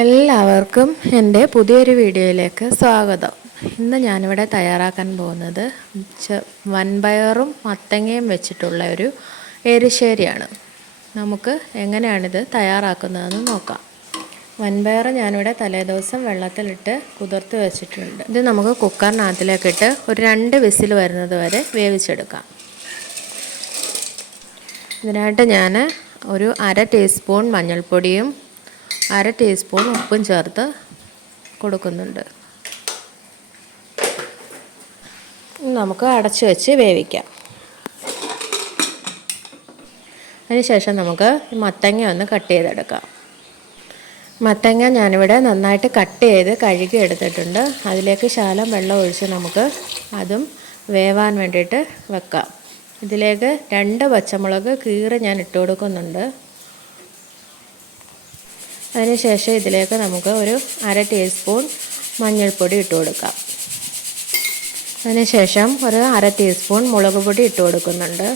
എല്ലാവർക്കും എൻ്റെ പുതിയൊരു വീഡിയോയിലേക്ക് സ്വാഗതം. ഇന്ന് ഞാനിവിടെ തയ്യാറാക്കാൻ പോകുന്നത് വൻപയറും മത്തങ്ങയും വെച്ചിട്ടുള്ള ഒരു എരിശ്ശേരിയാണ്. നമുക്ക് എങ്ങനെയാണിത് തയ്യാറാക്കുന്നതെന്ന് നോക്കാം. വൻപയർ ഞാനിവിടെ തലേദിവസം വെള്ളത്തിലിട്ട് കുതിർത്ത് വെച്ചിട്ടുണ്ട്. ഇത് നമുക്ക് കുക്കറിനകത്തിലേക്കിട്ട് ഒരു 2 വിസിൽ വരുന്നത് വരെ വേവിച്ചെടുക്കാം. ഇതിനായിട്ട് ഞാൻ ഒരു 1/2 ടീസ്പൂൺ മഞ്ഞൾപ്പൊടിയും 1/2 ടീസ്പൂൺ ഉപ്പും ചേർത്ത് കൊടുക്കുന്നുണ്ട്. നമുക്ക് അടച്ചു വെച്ച് വേവിക്കാം. അതിനുശേഷം നമുക്ക് മത്തങ്ങ ഒന്ന് കട്ട് ചെയ്തെടുക്കാം. മത്തങ്ങ ഞാനിവിടെ നന്നായിട്ട് കട്ട് ചെയ്ത് കഴുകി എടുത്തിട്ടുണ്ട്. അതിലേക്ക് ശകലം വെള്ളം ഒഴിച്ച് നമുക്ക് അതും വേവാൻ വേണ്ടിയിട്ട് വെക്കാം. ഇതിലേക്ക് 2 പച്ചമുളക് കീറി ഞാൻ ഇട്ട് കൊടുക്കുന്നുണ്ട്. അതിനുശേഷം ഇതിലേക്ക് നമുക്ക് ഒരു 1/2 ടീസ്പൂൺ മഞ്ഞൾപ്പൊടി ഇട്ട് കൊടുക്കാം. അതിനുശേഷം ഒരു 1/2 ടീസ്പൂൺ മുളക് പൊടി ഇട്ട് കൊടുക്കുന്നുണ്ട്.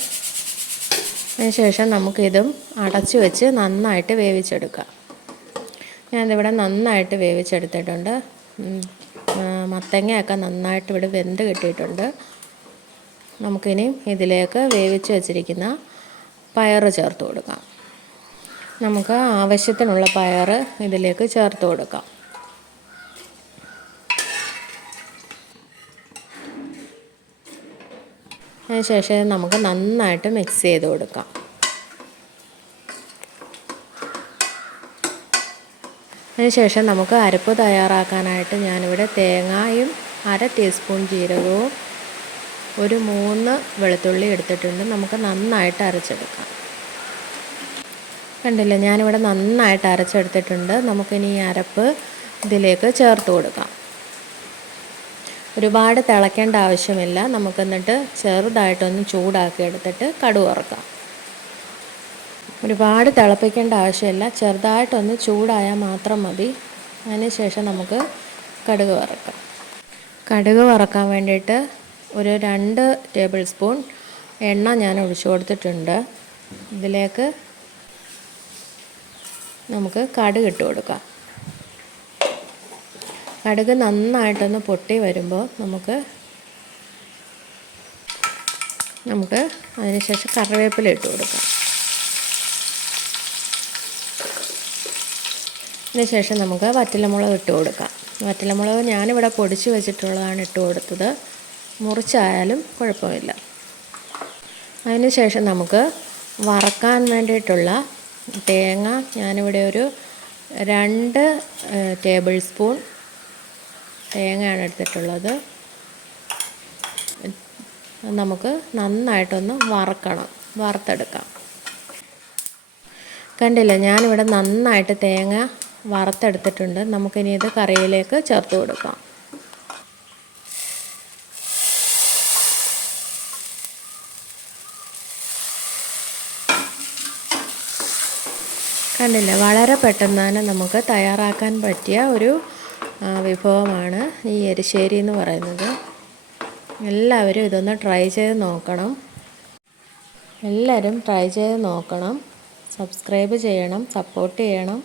അതിനുശേഷം നമുക്കിതും അടച്ചു വെച്ച് നന്നായിട്ട് വേവിച്ചെടുക്കാം. ഞാനിവിടെ നന്നായിട്ട് വേവിച്ചെടുത്തിട്ടുണ്ട്. മത്തങ്ങയൊക്കെ നന്നായിട്ട് ഇവിടെ വെന്ത് കിട്ടിയിട്ടുണ്ട്. നമുക്കിനി ഇതിലേക്ക് വേവിച്ച് വെച്ചിരിക്കുന്ന പയർ ചേർത്ത് കൊടുക്കാം. നമുക്ക് ആവശ്യത്തിനുള്ള പയർ ഇതിലേക്ക് ചേർത്ത് കൊടുക്കാം. അതിനുശേഷം നമുക്ക് നന്നായിട്ട് മിക്സ് ചെയ്ത് കൊടുക്കാം. അതിനുശേഷം നമുക്ക് അരപ്പ് തയ്യാറാക്കാനായിട്ട് ഞാനിവിടെ തേങ്ങയും 1/2 ടീസ്പൂൺ ജീരകവും ഒരു 3 വെളുത്തുള്ളി എടുത്തിട്ടുണ്ട്. നമുക്ക് നന്നായിട്ട് അരച്ചെടുക്കാം. കണ്ടില്ലേ, ഞാനിവിടെ നന്നായിട്ട് അരച്ചെടുത്തിട്ടുണ്ട്. നമുക്കിനി ഈ അരപ്പ് ഇതിലേക്ക് ചേർത്ത് കൊടുക്കാം. ഒരുപാട് തിളയ്ക്കേണ്ട ആവശ്യമില്ല. നമുക്കെന്നിട്ട് ചെറുതായിട്ടൊന്ന് ചൂടാക്കി എടുത്തിട്ട് കടുക് വറുക്കാം. ഒരുപാട് തിളപ്പിക്കേണ്ട ആവശ്യമില്ല, ചെറുതായിട്ടൊന്ന് ചൂടായാൽ മാത്രം മതി. അതിനുശേഷം നമുക്ക് കടുക് വറുക്കാം. കടുക് വറുക്കാൻ വേണ്ടിയിട്ട് ഒരു 2 ടേബിൾ സ്പൂൺ എണ്ണ ഞാൻ ഒഴിച്ചു കൊടുത്തിട്ടുണ്ട്. ഇതിലേക്ക് നമുക്ക് കടുക് ഇട്ട് കൊടുക്കാം. കടുക് നന്നായിട്ടൊന്ന് പൊട്ടി വരുമ്പോൾ നമുക്ക് അതിനുശേഷം കറിവേപ്പില ഇട്ട് കൊടുക്കാം. അതിനുശേഷം നമുക്ക് വറ്റൽമുളക് ഇട്ട് കൊടുക്കാം. വറ്റൽമുളക് ഞാനിവിടെ പൊടിച്ച് വെച്ചിട്ടുള്ളതാണ് ഇട്ട് കൊടുത്തത്. മുറിച്ചായാലും കുഴപ്പമില്ല. അതിനുശേഷം നമുക്ക് വറക്കാൻ വേണ്ടിയിട്ടുള്ള തേങ്ങ ഞാനിവിടെ ഒരു 2 ടേബിൾ സ്പൂൺ തേങ്ങയാണ് എടുത്തിട്ടുള്ളത്. നമുക്ക് നന്നായിട്ടൊന്ന് വറുത്തെടുക്കാം. കണ്ടില്ലേ, ഞാനിവിടെ നന്നായിട്ട് തേങ്ങ വറുത്തെടുത്തിട്ടുണ്ട്. നമുക്കിനി ഇത് കറിയിലേക്ക് ചേർത്ത് കൊടുക്കാം. കണ്ടില്ലേ, വളരെ പെട്ടെന്ന് തന്നെ നമുക്ക് തയ്യാറാക്കാൻ പറ്റിയ ഒരു വിഭവമാണ് ഈ എരിശ്ശേരി എന്ന് പറയുന്നത്. എല്ലാവരും ഇതൊന്ന് ട്രൈ ചെയ്ത് നോക്കണം. എല്ലാവരും ട്രൈ ചെയ്ത് നോക്കണം. സബ്സ്ക്രൈബ് ചെയ്യണം, സപ്പോർട്ട് ചെയ്യണം.